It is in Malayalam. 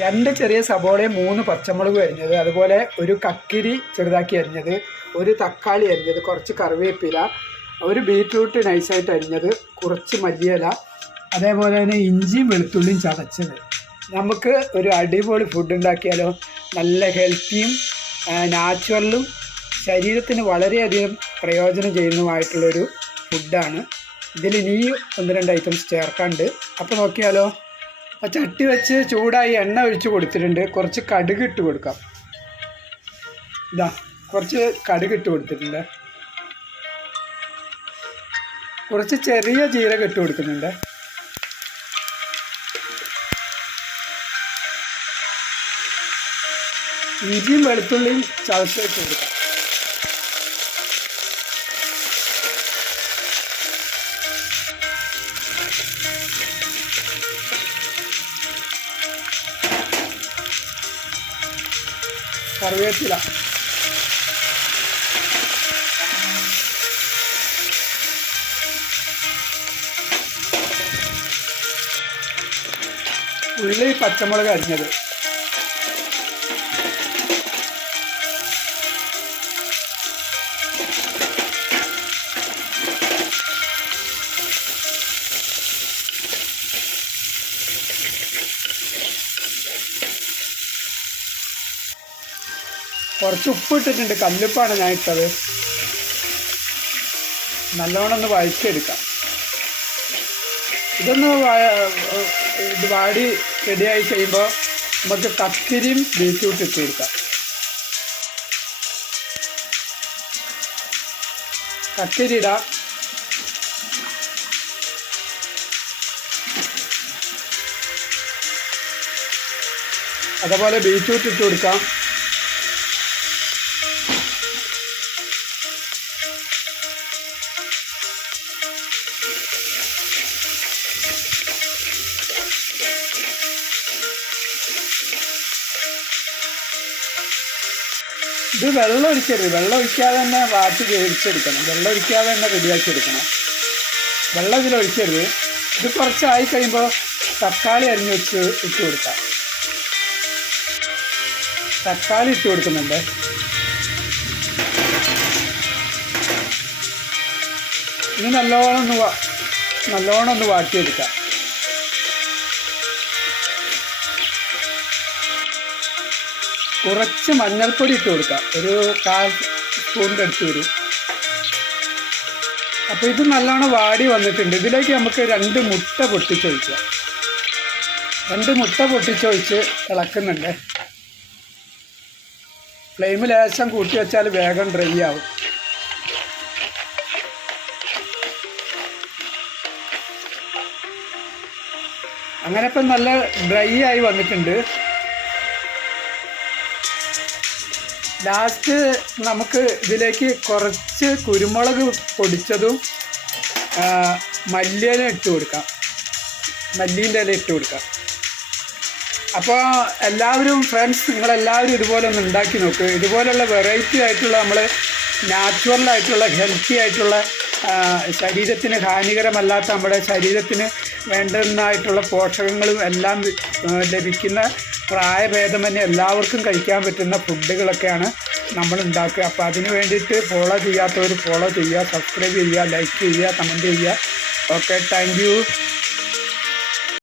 2 ചെറിയ സബോളയും 3 പച്ചമുളകും അരിഞ്ഞത്, അതുപോലെ ഒരു കക്കിരി ചെറുതാക്കി അരിഞ്ഞത്, ഒരു തക്കാളി അരിഞ്ഞത്, കുറച്ച് കറിവേപ്പില, ഒരു ബീറ്റ്റൂട്ട് നൈസായിട്ട് അരിഞ്ഞത്, കുറച്ച് മല്ലിയില, അതേപോലെ തന്നെ ഇഞ്ചിയും വെളുത്തുള്ളിയും ചതച്ചത്. നമുക്ക് ഒരു അടിപൊളി ഫുഡ് ഉണ്ടാക്കിയാലോ. നല്ല ഹെൽത്തിയും നാച്ചുറലും ശരീരത്തിന് വളരെയധികം പ്രയോജനം ചെയ്യുന്നതുമായിട്ടുള്ളൊരു ഫുഡാണ്. ഇതിൽ ഇനിയും 1-2 ഐറ്റംസ് ചേർക്കാണ്ട്. അപ്പോൾ നോക്കിയാലോ. അപ്പോൾ ചട്ടി വെച്ച് ചൂടായി എണ്ണ ഒഴിച്ച് കൊടുത്തിട്ടുണ്ട്. കുറച്ച് കടുക് ഇട്ട് കൊടുക്കാം. ഇതാ കുറച്ച് കടുക് ഇട്ട് കൊടുത്തിട്ടുണ്ട്. കുറച്ച് ചെറിയ ജീരകം ഇട്ട് കൊടുക്കുന്നുണ്ട്. ഇഞ്ചിയും വെളുത്തുള്ളിയും ചതച്ച് ഇട്ട് കൊടുക്കാം. കറിവേപ്പില, ഉള്ളി, പച്ചമുളക് അരിഞ്ഞത്, കുറച്ച് ഉപ്പ് ഇട്ടിട്ടുണ്ട്. കല്ലുപ്പാണ് ഞാൻ ഇട്ടത്. നല്ലോണം ഒന്ന് വഴച്ചെടുക്കാം. ഇത് വാടി റെഡിയായി കഴിയുമ്പോൾ നമുക്ക് കക്കിരിയും ബീറ്റ്റൂട്ട് ഇട്ട് കൊടുക്കാം. കക്കിരി ഇടാം. അതുപോലെ ബീറ്റ്റൂട്ട് ഇട്ട് കൊടുക്കാം. ഇത് വെള്ളം ഒഴിക്കരുത്. വെള്ളം ഒഴിക്കാതെ തന്നെ വാട്ടി വേവിച്ചെടുക്കണം. വെള്ളം ഒഴിക്കാതെ തന്നെ റെഡിയാക്കി എടുക്കണം. വെള്ളം ഇതിലൊഴിക്കരുത്. ഇത് കുറച്ചായി കഴിയുമ്പോൾ തക്കാളി അരിഞ്ഞ് വെച്ച് ഇട്ട് കൊടുക്കാം. തക്കാളി ഇട്ട് കൊടുക്കുന്നുണ്ട്. ഇനി നല്ലോണം ഒന്ന് വാട്ടിയെടുക്കാം. കുറച്ച് മഞ്ഞൾപ്പൊടി ഇട്ട് കൊടുക്കാം. ഒരു 1/4 സ്പൂണിൻ്റെ അടുത്ത് വരും. അപ്പോൾ ഇത് നല്ലോണം വാടി വന്നിട്ടുണ്ട്. ഇതിലേക്ക് നമുക്ക് 2 മുട്ട പൊട്ടിച്ചൊഴിക്കാം. 2 മുട്ട പൊട്ടിച്ചൊഴിച്ച് ഇളക്കുന്നുണ്ട്. ഫ്ലെയിം ലേശം കൂട്ടി വെച്ചാൽ വേഗം ഡ്രൈ ആവും. അങ്ങനെ ഇപ്പം നല്ല ഡ്രൈ ആയി വന്നിട്ടുണ്ട്. ലാസ്റ്റ് നമുക്ക് ഇതിലേക്ക് കുറച്ച് കുരുമുളക് പൊടിച്ചതും മല്ലിയില ഇട്ട് കൊടുക്കാം. മല്ലീൻ്റെ ഇല ഇട്ട് കൊടുക്കാം. അപ്പോൾ എല്ലാവരും ഫ്രണ്ട്സ്, നിങ്ങളെല്ലാവരും ഇതുപോലെ ഒന്ന് ഉണ്ടാക്കി നോക്കുക. ഇതുപോലുള്ള വെറൈറ്റി ആയിട്ടുള്ള നമ്മൾ നാച്ചുറലായിട്ടുള്ള ഹെൽത്തി ആയിട്ടുള്ള ശരീരത്തിന് ഹാനികരമല്ലാത്ത നമ്മുടെ ശരീരത്തിന് വേണ്ടുന്നതായിട്ടുള്ള പോഷകങ്ങളും എല്ലാം ലഭിക്കുന്ന പ്രായഭേദമന്യേ എല്ലാവർക്കും കഴിക്കാൻ പറ്റുന്ന ഫുഡുകളൊക്കെയാണ് നമ്മൾ ഉണ്ടാക്കുക. അപ്പോൾ അതിന് വേണ്ടിയിട്ട് ഫോളോ ചെയ്യാത്തവർ ഫോളോ ചെയ്യുക, സബ്സ്ക്രൈബ് ചെയ്യുക, ലൈക്ക് ചെയ്യുക, കമൻറ്റ് ചെയ്യുക. Okay, thank you.